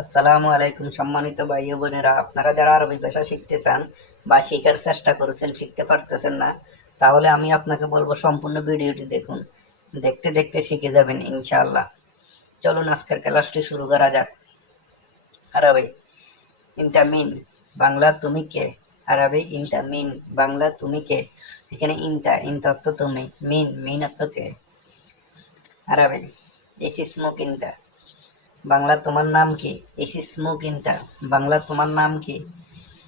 আসসালামু আলাইকুম সম্মানিত ভাই ও বোনেরা, আপনারা যারা আরবি ভাষা শিখতে চান বা শেখার চেষ্টা করেছেন, শিখতে পারতেছেন না, তাহলে আমি আপনাকে বলব সম্পূর্ণ ভিডিওটি দেখুন, দেখতে দেখতে শিখে যাবেন ইনশাআল্লাহ। চলুন আজকের ক্লাসটি শুরু করা যাক। আরবি ইনটা মিন বাংলা তুমি কে? আরবি ইনটা মিন বাংলা তুমি কে? এখানে ইনটা ইনটা অর্থ তুমি, মিন মিন অর্থ কে? আরবি ইসিসমুক ইনটা বাংলা তোমার নাম কি? ইসিসমুক ইনটা বাংলা তোমার নাম কি?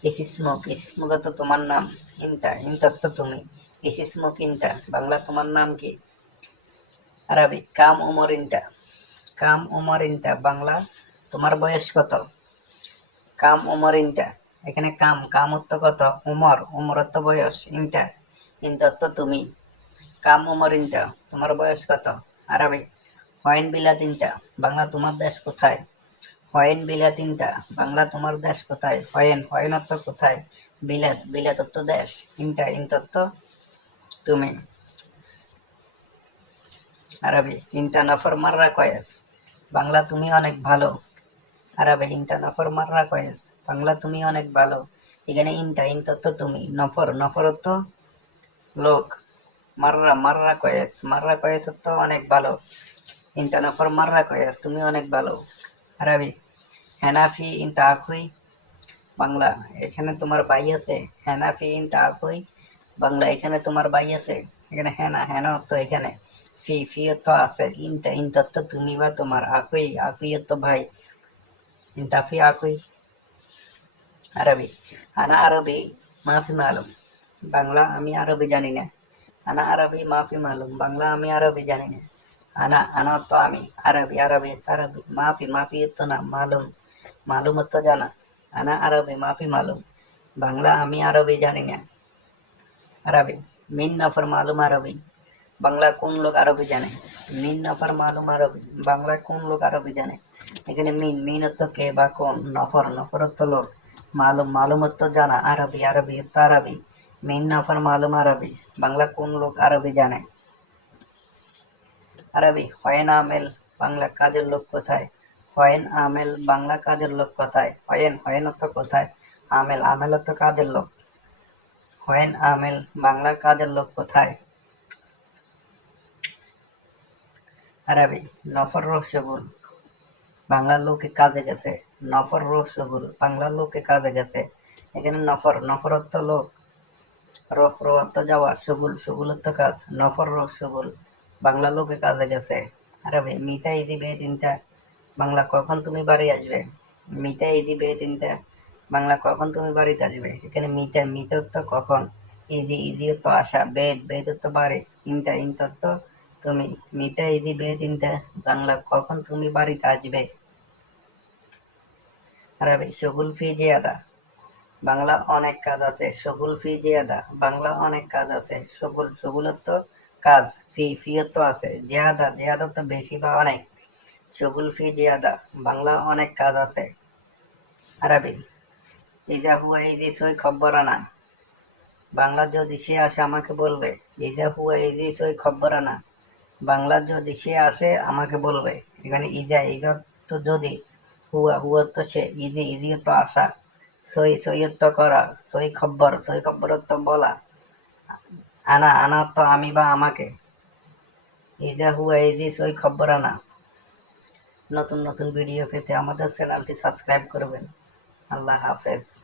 ইসিসমুক ইসমুক তো তোমার নাম ইনটা ইনটা তো তুমি। ইসিসমুক ইনটা বাংলা তোমার নাম কি? আরবি, কাম উমর ইনটা কাম উমর ইনটা বাংলা তোমার বয়স কত? কাম উমর ইনটা এখানে কাম। কাম কত? উমর অর্থ বয়স। ইনটা ইনটা অর্থ তুমি। কাম উমর ইনটা তোমার বয়স কত? আরবি হয়েন বিলাতিনটা বাংলা তোমার দেশ কোথায়? হয়েন বিলাতিনটা বাংলা তোমার দেশ কোথায়? হয়েন হয়েন অর্থ কোথায়? বিলাত বিলাত অর্থ দেশ ইনটা অর্থ তুমি। আরবি ইনটা নফর মাররা কয়েস, বাংলা তুমি অনেক ভালো। আরবে ইনটা নফর মাররা কয়েস, বাংলা তুমি অনেক ভালো। এখানে ইনটা তো তুমি, নফর নফর তো লোক। মাররা মাররা কয়েস মাররা কয়েস অনেক ভালো। ইনটা নফর মাররা কয়েস তুমি অনেক ভালো আরবি হেনাফি ইনটা আখুই বাংলা এখানে তোমার ভাই আছে হেনাফি ইনটা আখুই বাংলা এখানে তোমার ভাই আছে এখানে হেনা হেনা অর্থ এখানে ফি ফি অর্থ আছে ইনটা ইনটা তো তুমি বা তোমার আকুই আকুই অর্থ ভাই ইনটা ফি আকুই আরবি আনা আরবি মাফি মালুম বাংলা আমি আরবি জানি না আনা আরবি মাফি মালুম বাংলা আমি আরবি জানি না আনা আনা অর্থ আমি আরবি আরবি আরবি মাফি মাফি অর্থ না মালুম মালুম অর্থ জানা আনা আরবি মাফি মালুম বাংলা আমি আরবি জানি না আরবি মিন নফর মালুম আরবি বাংলা কোন লোক আরবি জানে মিন নফর মালুম আরবি বাংলা কোন লোক আরবি জানে এখানে মিন মিন অর্থ কে বা কোন নফর নফর অর্থ লোক মালুম মালুম অর্থ জানা আরবি আরবি আরবি মিন নফর মালুম আরবি বাংলা কোন লোক আরবি জানে আরবি, হয়েন আমেল বাংলা কাজের লোক কোথায়? হয়েন আমেল বাংলা কাজের লোক কোথায়? হয়েন হয়েন অর্থ কোথায়? আমেল আমেল অর্থ কাজের লোক। হয়েন আমেল বাংলা কাজের লোক কোথায়? আরবি, নফর রসগুল বাংলার লোকে কাজে গেছে। নফর রসগুল বাংলার লোকে কাজে গেছে। এখানে নফর নফর অর্থ লোক। রহ অর্থ যাওয়া সগুল সগুল অর্থ কাজ। নফর রসগুল বাংলা লোকে কাজে গেছে। আরবি মিতা ইজি বে তিনটা, বাংলা কখন তুমি বাড়ি আসবে? মিতা ইজি বে তিনটা, বাংলা কখন তুমি বাড়িতে আসবে? এখানে মিতা মিতা অর্থ কখন? ইজি ইজি অর্থ আসা, বেদ বেদ অর্থ বাড়ি ইনটা ইনটা অর্থ তুমি। মিতা ইজি বে তিনটা, বাংলা কখন তুমি বাড়িতে আসবে? আরবি সগুল ফি জিয়াদা। বাংলা অনেক কাজ আছে, সগুল ফি জিয়াদা। বাংলা অনেক কাজ আছে, সগুল সগুল অর্থ কাজ, ফি ফি অর্থ আছে, জেহাদা জিয়াদা তো বেশি বা অনেক সগুল ফি, জেহাদা, বাংলা অনেক কাজ আছে। আরবি ইজা হুয়া ইজি সই খব্বরানা, বাংলা যদি সে আসে আমাকে বলবে ইজা হুয়া ইজি সই খব্বরানা, বাংলা যদি সে আসে আমাকে বলবে, এখানে ইজা ইজা তো যদি, হুয়া হুয়া তো সে, ইজি ইজি তো আসা, সই সৈয়ত্ত করা, সই খব্বর সই খব্বর তো বলা আনা আনা তো আমি বা আমাকে। ইজা হুয়া ইজি, সই খবর আনা। নতুন নতুন ভিডিও পেতে আমাদের চ্যানেলটি সাবস্ক্রাইব করবেন। আল্লাহ হাফেজ।